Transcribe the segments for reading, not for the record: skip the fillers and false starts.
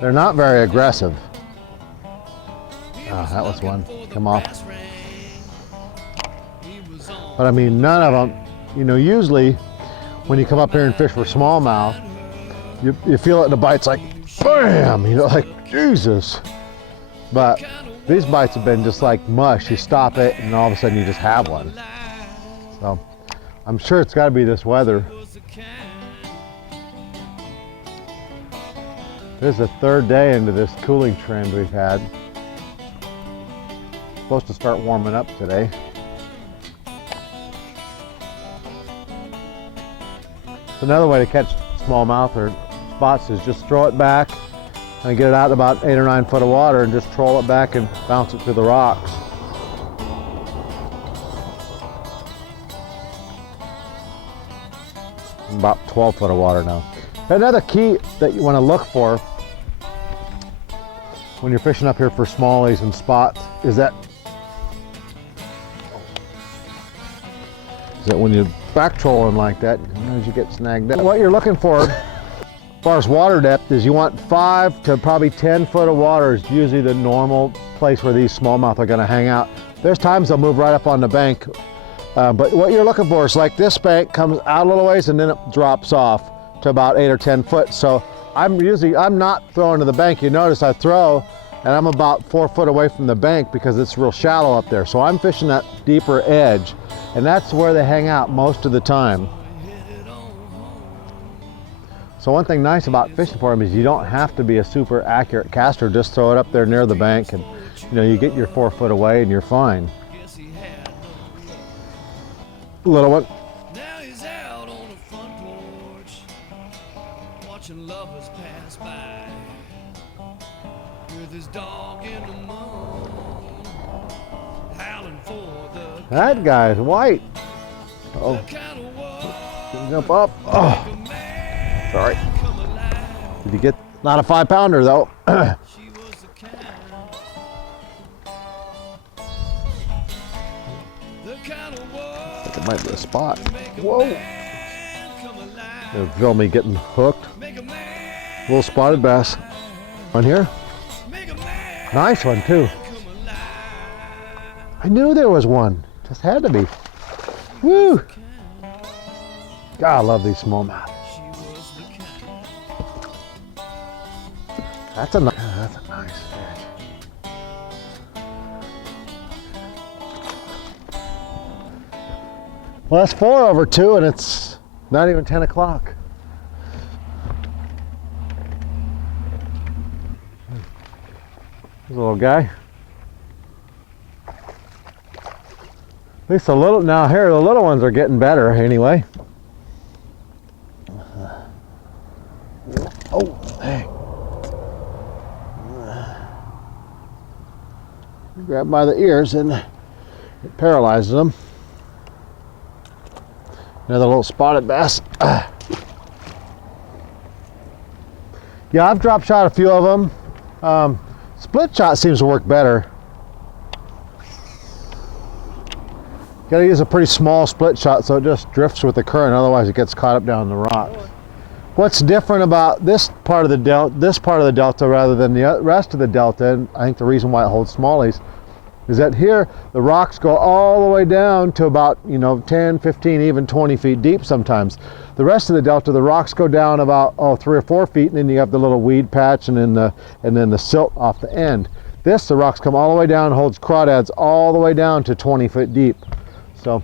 They're not very aggressive. Ah, that was one. Come off. But I mean, none of them, you know, usually when you come up here and fish for smallmouth, you feel it in the bites like, bam, you know, like, Jesus. But these bites have been just like mush. You stop it and all of a sudden you just have one. So I'm sure it's got to be this weather. This is the third day into this cooling trend we've had. Supposed to start warming up today. So another way to catch smallmouth or spots is just throw it back and get it out to about 8 or 9 foot of water and just troll it back and bounce it through the rocks. About 12 foot of water now. Another key that you want to look for when you're fishing up here for smallies and spots is that when you're back trolling like that, sometimes you get snagged up. What you're looking for as far as water depth is you want 5 to probably 10 foot of water is usually the normal place where these smallmouth are going to hang out. There's times they'll move right up on the bank, but what you're looking for is like this bank comes out a little ways and then it drops off to about 8 or 10 foot. So I'm not throwing to the bank. You notice I throw and I'm about 4 foot away from the bank because it's real shallow up there. So I'm fishing that deeper edge, and that's where they hang out most of the time. So one thing nice about fishing for them is you don't have to be a super accurate caster. Just throw it up there near the bank and you know, you get your 4 foot away and you're fine. Little one. Now he's out on the front porch, watching lovers pass by, with his dog in the moon, howling for the That guy's white. Oh, jump up. Oh, sorry. Did you get? Not a 5 pounder though. I think it might be a spot. Whoa. It'll feel me getting hooked. Little spotted bass. On here. Nice one too. I knew there was one. Just had to be. Woo! God, I love these smallmouth. That's a nice fish. Well, that's 4 over 2 and it's not even 10 o'clock. There's a little guy. At least a little, now here the little ones are getting better anyway. Oh, hey. Grab by the ears and it paralyzes them. Another little spotted bass. Yeah, I've drop shot a few of them. Split shot seems to work better. You gotta use a pretty small split shot so it just drifts with the current, otherwise it gets caught up down in the rocks. What's different about this part of the delta rather than the rest of the delta, and I think the reason why it holds smallies, is that here the rocks go all the way down to about 10, 15, even 20 feet deep sometimes. The rest of the delta, the rocks go down about 3 or 4 feet, and then you have the little weed patch and then the silt off the end. The rocks come all the way down, holds crawdads all the way down to 20 foot deep. So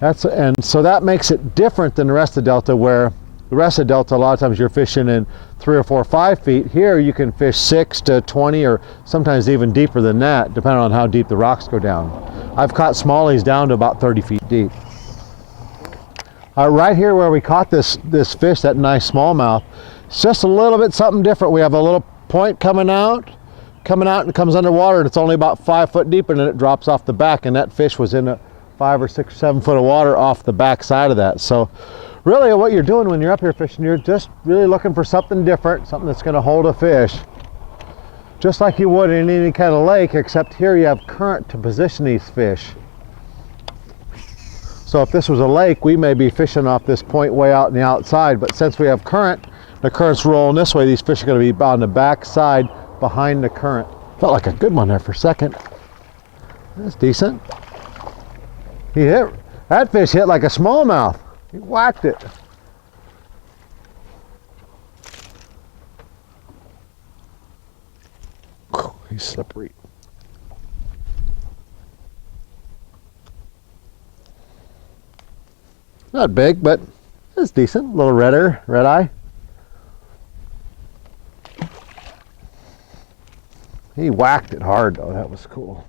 that makes it different than the rest of the delta, where the rest of the delta, a lot of times you're fishing in 3 or 4 or 5 feet. Here you can fish 6 to 20 or sometimes even deeper than that, depending on how deep the rocks go down. I've caught smallies down to about 30 feet deep. Right here where we caught this fish, that nice smallmouth, it's just a little bit something different. We have a little point coming out and it comes underwater, and it's only about 5 foot deep, and then it drops off the back, and that fish was in a 5 or 6 or 7 foot of water off the back side of that. So really what you're doing when you're up here fishing, you're just really looking for something different, something that's going to hold a fish, just like you would in any kind of lake, except here you have current to position these fish. So if this was a lake, we may be fishing off this point way out in the outside, but since we have current, the current's rolling this way, these fish are going to be on the back side behind the current. Felt like a good one there for a second. That's decent. He hit, that fish hit like a smallmouth. He whacked it. He's slippery. Not big, but it's decent. A little red eye. He whacked it hard though, that was cool.